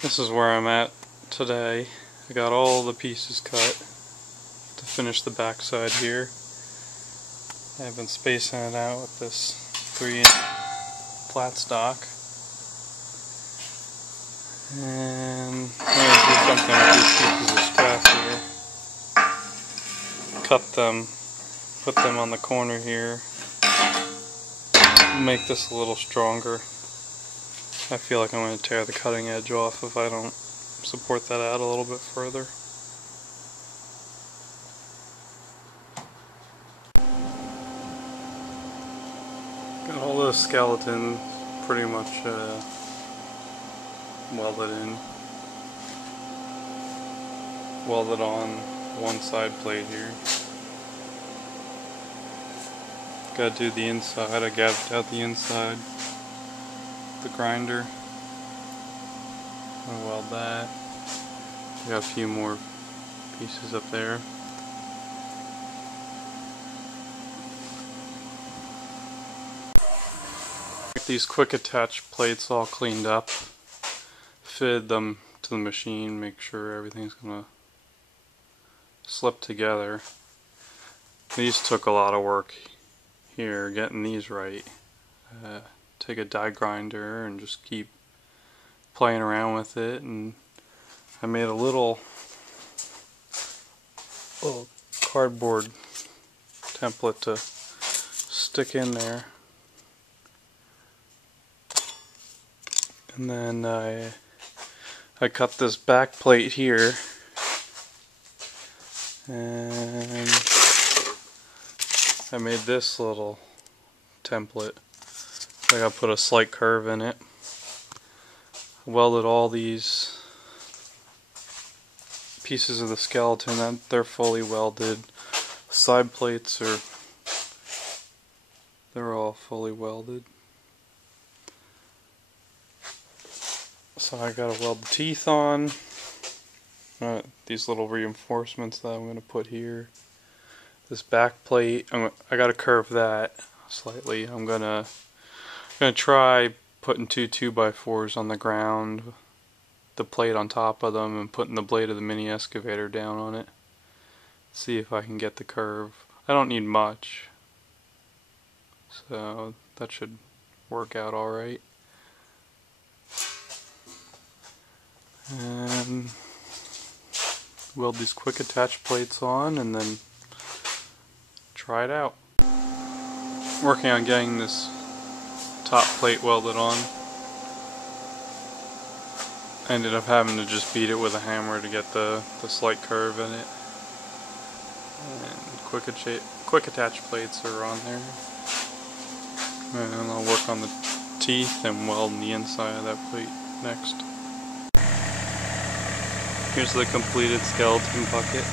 This is where I'm at today. I got all the pieces cut to finish the backside here. I've been spacing it out with this 3-inch flat stock. And I'm going to do something with these pieces of scrap here. Cut them, put them on the corner here. Make this a little stronger. I feel like I'm going to tear the cutting edge off if I don't support that out a little bit further. Got all the skeleton pretty much welded on one side plate here. Gotta do the inside. I gathered out the inside, the grinder. I'll weld that. Got a few more pieces up there. Get these quick attach plates all cleaned up. Fitted them to the machine, make sure everything's gonna slip together. These took a lot of work here, getting these right. Take a die grinder and just keep playing around with it, and I made a little cardboard template to stick in there, and then I cut this back plate here, and I made this little template. I gotta put a slight curve in it. Welded all these pieces of the skeleton, and they're fully welded. Side plates they're all fully welded. So I gotta weld the teeth on. These little reinforcements that I'm gonna put here. This back plate, I gotta curve that slightly. I'm gonna try putting two 2x4s on the ground, the plate on top of them, and putting the blade of the mini excavator down on it. See if I can get the curve. I don't need much, so that should work out alright. And weld these quick attach plates on and then try it out. Working on getting this top plate welded on. I ended up having to just beat it with a hammer to get the slight curve in it. And quick attach plates are on there. And I'll work on the teeth and weld the inside of that plate next. Here's the completed skeleton bucket.